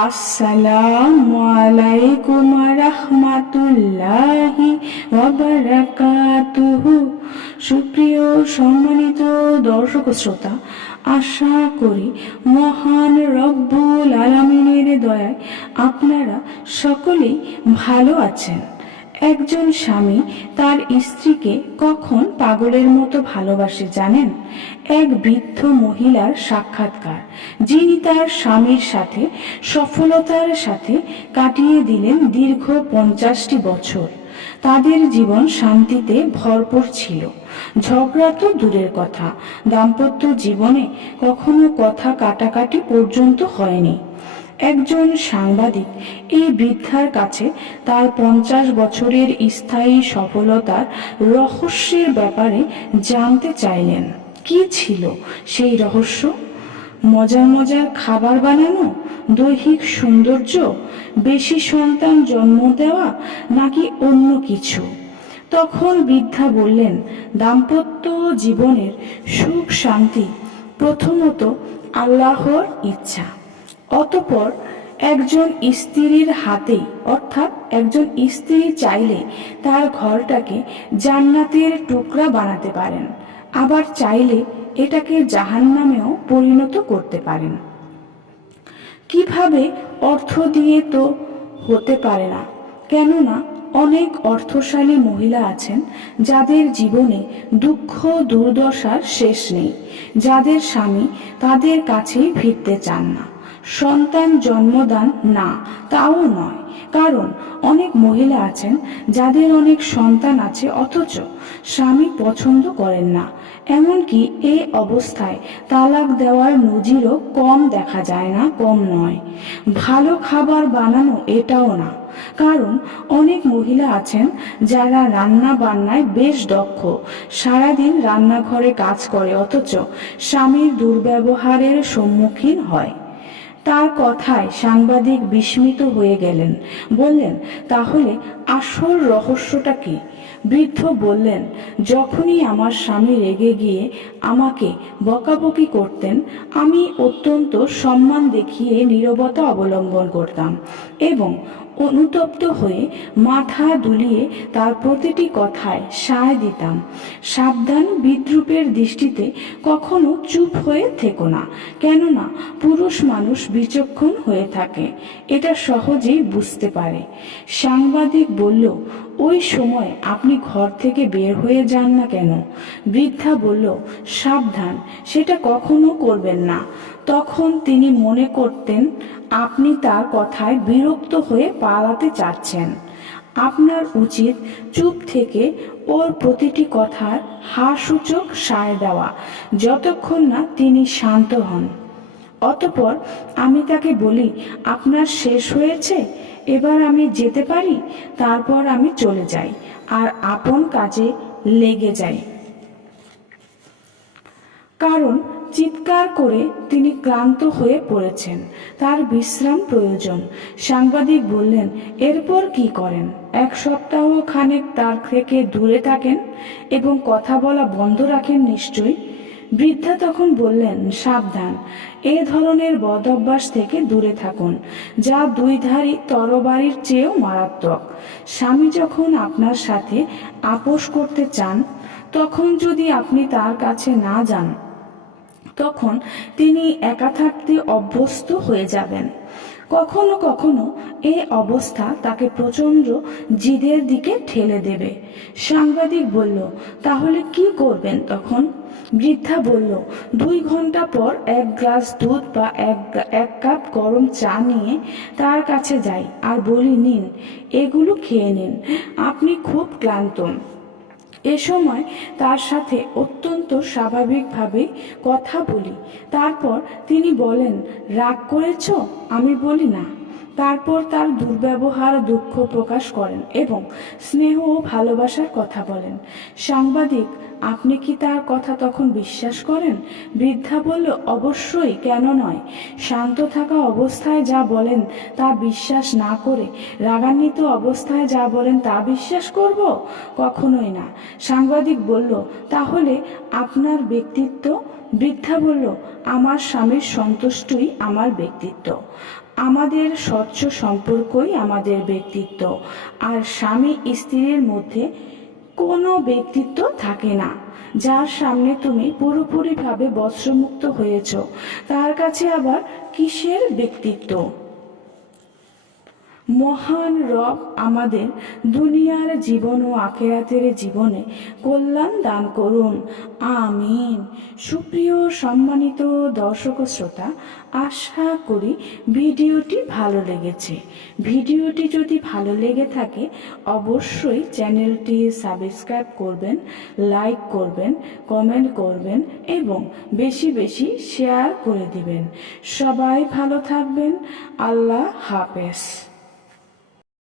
আসসালামু আলাইকুম রাহমাতুল্লাহি ওয়া বারাকাতুহু। সুপ্রিয় সম্মানিত দর্শক শ্রোতা, আশা করি মহান রব্বুল আলামিনের দয়ায় আপনারা সকলেই ভালো আছেন। একজন স্বামী তার স্ত্রীকে কখন পাগলের মতো ভালোবাসে জানেন? এক বৃদ্ধ মহিলার সাক্ষাৎকার, যিনি তার স্বামীর সাথে সফলতার সাথে কাটিয়ে দিলেন দীর্ঘ 50টি বছর। তাদের জীবন শান্তিতে ভরপুর ছিল। ঝগড়া তো দূরের কথা, দাম্পত্য জীবনে কখনো কথা কাটাকাটি পর্যন্ত হয়নি। একজন সাংবাদিক এই বৃদ্ধার কাছে তার 50 বছরের স্থায়ী সফলতার রহস্যের ব্যাপারে জানতে চাইলেন। কি ছিল সেই রহস্য? মজার মজার খাবার বানানো, দৈহিক সৌন্দর্য, বেশি সন্তান জন্ম দেওয়া, নাকি অন্য কিছু? তখন বৃদ্ধা বললেন, দাম্পত্য জীবনের সুখ শান্তি প্রথমত আল্লাহর ইচ্ছা। অতঃপর একজন স্ত্রীর হাতেই, অর্থাৎ একজন স্ত্রী চাইলে তার ঘরটাকে জান্নাতের টুকরা বানাতে পারেন, আবার চাইলে এটাকে জাহান্নামেও পরিণত করতে পারেন। কিভাবে? অর্থ দিয়ে তো হতে পারে না, কেননা অনেক অর্থশালী মহিলা আছেন যাদের জীবনে দুঃখ দুর্দশার শেষ নেই, যাদের স্বামী তাদের কাছেই ফিরতে চান না। সন্তান জন্মদান না, তাও নয়, কারণ অনেক মহিলা আছেন যাদের অনেক সন্তান আছে অথচ স্বামী পছন্দ করেন না। এমনকি এই অবস্থায় তালাক দেওয়ার নজিরও কম দেখা যায় না, কম নয়। ভালো খাবার বানানো এটাও না, কারণ অনেক মহিলা আছেন যারা রান্না বান্নায় বেশ দক্ষ, সারাদিন রান্নাঘরে কাজ করে অথচ স্বামীর দুর্ব্যবহারের সম্মুখীন হয়। তার কথায় সাংবাদিক বিস্মিত হয়ে গেলেন। বললেন, তাহলে আসল রহস্যটা কি? বৃদ্ধ বললেন, যখনই আমার স্বামী রেগে গিয়ে আমাকে বকাবকি করতেন, আমি অত্যন্ত সম্মান দেখিয়ে নীরবতা অবলম্বন করতাম এবং অনুতপ্ত হয়ে মাথা দুলিয়ে তার প্রতিটি কথায় সায় দিতাম। সাবধান, বিদ্রূপের দৃষ্টিতে কখনো চুপ হয়ে থেকো না, কেননা পুরুষ মানুষ বিচক্ষণ হয়ে থাকে, এটা সহজেই বুঝতে পারে। সাংবাদিক বলল, ওই সময় আপনি ঘর থেকে বের হয়ে যান না কেন? বৃদ্ধা বলল, সাবধান, সেটা কখনো করবেন না। তখন তিনি মনে করতেন আপনি তার কথায় বিরক্ত হয়ে পালাতে চাচ্ছেন। আপনার উচিত চুপ থেকে ওর প্রতিটি কথার হাসূচক সায় দেওয়া, যতক্ষণ না তিনি শান্ত হন। অতঃপর আমি তাকে বলি, আপনার শেষ হয়েছে, এবার আমি যেতে পারি? তারপর আমি চলে যাই আর আপন কাজে লেগে যাই, কারণ চিৎকার করে তিনি ক্লান্ত হয়ে পড়েছেন, তার বিশ্রাম প্রয়োজন। সাংবাদিক বললেন, এরপর কি করেন? 1 সপ্তাহ খানেক তার থেকে দূরে থাকেন এবং কথা বলা বন্ধ রাখেন নিশ্চয়ই? বৃদ্ধা তখন বললেন, সাবধান, এ ধরনের বদ অভ্যাস থেকে দূরে থাকুন, যা দুইধারী তরবারির চেয়েও মারাত্মক। স্বামী যখন আপনার সাথে আপোষ করতে চান, তখন যদি আপনি তার কাছে না যান, তখন তিনি একা থাকতে অভ্যস্ত হয়ে যাবেন। কখনো কখনো এই অবস্থা তাকে প্রচণ্ড জিদের দিকে ঠেলে দেবে। সাংবাদিক বলল, তাহলে কি করবেন তখন? বৃদ্ধা বলল, 2 ঘন্টা পর 1 গ্লাস দুধ বা এক কাপ গরম চা নিয়ে তার কাছে যাই আর বলি, নিন, এগুলো খেয়ে নিন, আপনি খুব ক্লান্ত। এ সময় তার সাথে অত্যন্ত স্বাভাবিকভাবে কথা বলি। তারপর তিনি বলেন, রাগ করেছ? আমি বলি, না। তারপর তার দুর্ব্যবহার দুঃখ প্রকাশ করেন এবং স্নেহ ও ভালোবাসার কথা বলেন। সাংবাদিক, আপনি কি তার কথা তখন বিশ্বাস করেন? বৃদ্ধা বলল, অবশ্যই, কেন নয়। শান্ত থাকা অবস্থায় যা বলেন তা বিশ্বাস না করে রাগান্বিত অবস্থায় যা বলেন তা বিশ্বাস করব? কখনোই না। সাংবাদিক বলল, তাহলে আপনার ব্যক্তিত্ব বৃদ্ধা বলল, আমার স্বামীর সন্তুষ্টই আমার ব্যক্তিত্ব। আমাদের স্বচ্ছ সম্পর্কই আমাদের ব্যক্তিত্ব। আর স্বামী স্ত্রীর মধ্যে কোনো ব্যক্তিত্ব থাকে না। যার সামনে তুমি পুরোপুরিভাবে বস্ত্রমুক্ত হয়েছ, তার কাছে আবার কিসের ব্যক্তিত্ব? মহান রব আমাদের দুনিয়ার জীবন ও আখিরাতের জীবনে কল্যাণ দান করুন, আমিন। সুপ্রিয় সম্মানিত দর্শক ও শ্রোতা, আশা করি ভিডিওটি ভালো লেগেছে। ভিডিওটি যদি ভালো লেগে থাকে অবশ্যই চ্যানেলটি সাবস্ক্রাইব করবেন, লাইক করবেন, কমেন্ট করবেন এবং বেশি বেশি শেয়ার করে দিবেন। সবাই ভালো থাকবেন। আল্লাহ হাফেজ।